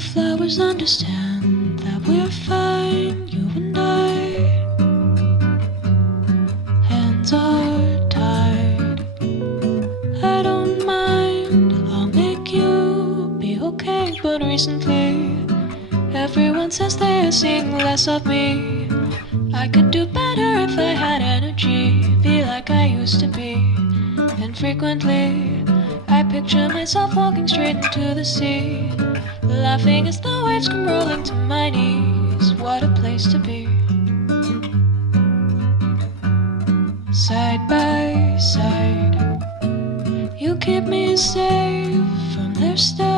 The flowers understand that we're fine, you and I. Hands are tied. I don't mind, I'll make you be okay. But recently, everyone says they are seeing less of me. I could do better if I had energy, be like I used to be. And frequently, I picture myself walking straight into the sea, laughing as the waves come rolling to my knees. What a place to be. Side by side, you keep me safe from their stare.